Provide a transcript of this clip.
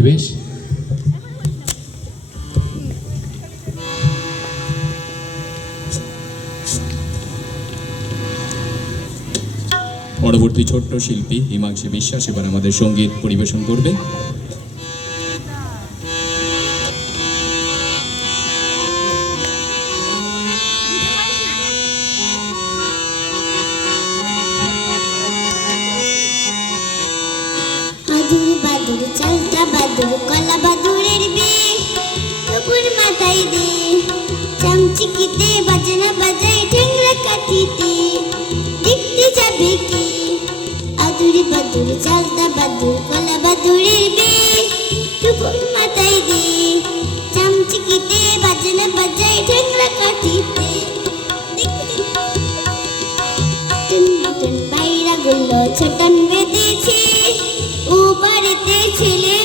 পরিবেশ। পরবর্তী ছোট্ট শিল্পী হিমাংশী বিশ্বাস এবার আমাদের সঙ্গীত পরিবেশন করবে। বাদুর বাদুর চালটা বাদুর কলা বাদুরের বে তবুর মাথায় দে চামচিকিতে বাজনা বাজাই ঠেংরা কাঠিতে দেখতে যাবে কি আদুর বাদুর চালটা বাদুর কলা বাদুরের বে তবুর মাথায় দে চামচিকিতে বাজনা বাজাই ঠেংরা কাঠিতে বাইরা গুলো ছটান বেঁধেছে ও বাড়িতে ছেলে